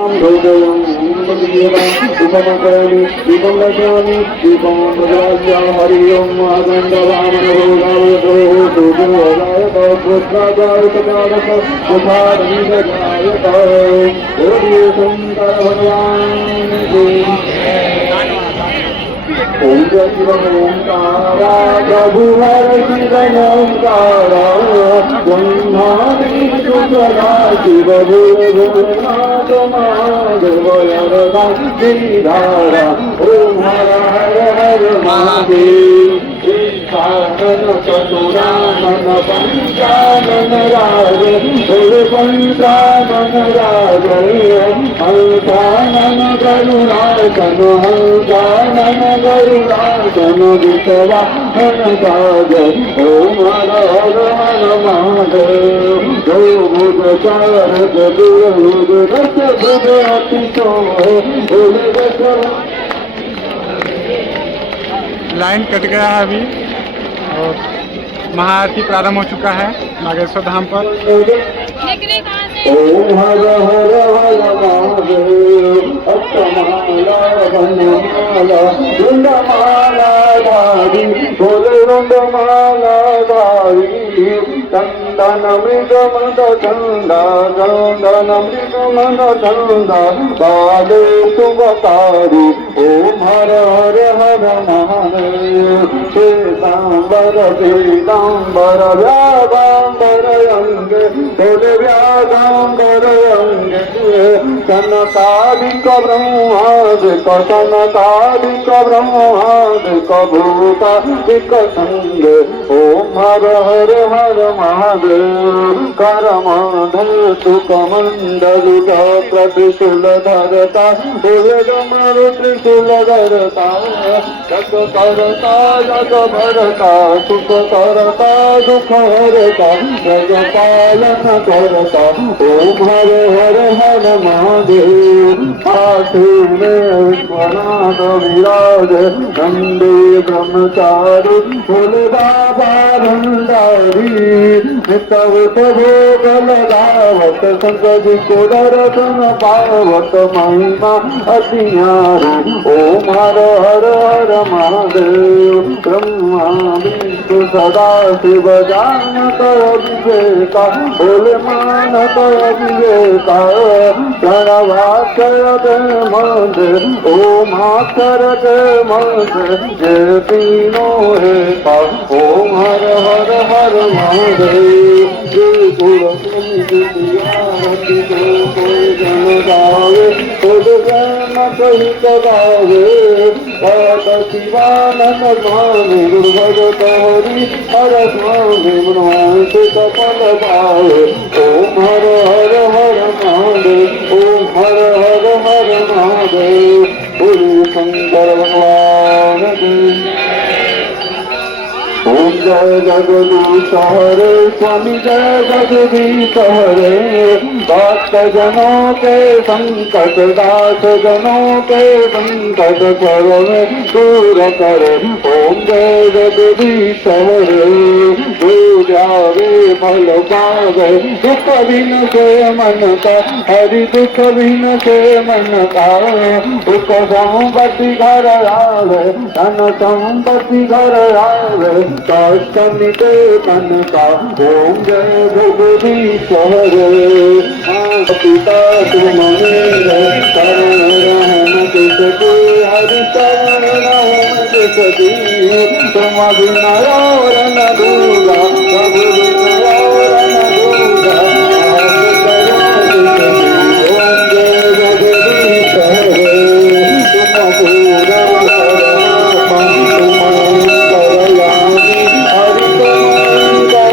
उपमकरोमि दीपं दर्शयामि दीपं प्रज्वाल्य हरि ओम् आनन्दवामनभोगावतोः सूर्योदयत पुत्राजायतकारक कुठारविदजायत बोधि शङ्कर भगवान् ओम शिव ओंकारा प्रभु हर शिव ओंकारा ब्रह्मादि सुखदा शिव भूर भूर्नाथ माधव यरदा गिरिधारा ओम हर हर हर महादेव कानन चतुरानन पंचानन राज पंचानन राज हंसानन करुणाकन हंसानन करुणाकन विश्वाहन साज ओम हर हर हर महादेव जो भुज चार दुर्भुज दस भुज अति लाइन कट गया है अभी और महाआरती प्रारंभ हो चुका है नागेश्वर धाम पर। ओम हर हर हर महादेव अष्टमाला वनमाला रुंडमाला धारी बोले रुंडमाला धारी चंदन मृग मद चंदा चंदन मृग मद चंदा बाले शुभकारी ओम हर हर हर महादेव श्वेतांबर पीतांबर व्यागांबर अंग बोले व्यागांबर अंग सनकादिक ब्रह्मादिक सनकादिक ब्रह्मादिक भूतादिक संग ओम हर हर हर महादेव करमंडल सुखमंडल प्रतिशूल धरता मरु त्रिशूल धरता जग करता जग भरता सुख करता दुख हरता जग पालन करता ओम हर हर हर महादेव आठुने विश्वनाथ विराज नंदी ब्रह्मचारी फुलदाता भंडारी नितवत भोग लगावत संगति को दर्शन पावत महिमा अतियारी ओम हर हर हर महादेव ब्रह्मा विष्णु सदा शिव जानत विवेका बोले मानत विवेका प्रणवाक्षर मंत्र ओम अक्षर के मंत्र ये तीनों है ओम हर हर हर महादेव कोई जन गावे खुद प्रेम सहित गावे शिवानंद स्वामी गुरुभगत हरि हर स्वामी ब्रह्मांड कपल पावे ओम हर हर हर महादेव ओम हर हर हर महादेव गुरु शंकर भगवान देव ओम जय जगदीश हरे स्वामी जय जगदीश हरे भक्त जनों के संकट दास जनों के संकट करो दूर करे ओम जय जगदीश हरे जावे फल पावे दुख बिन से मन का हरि दुख बिन से मन का दुख संपत्ति घर आवे धन संपत्ति घर आवे कष्ट मिटे तन का ओम जय जगदीश हरे पिता तुम मेरे शरण रहम किसकी हरि शरण रहम किसकी तुम बिना और न दूंगा प्रभु बिना और न दूंगा ओम जय जगदीश हरे तुम पूर्ण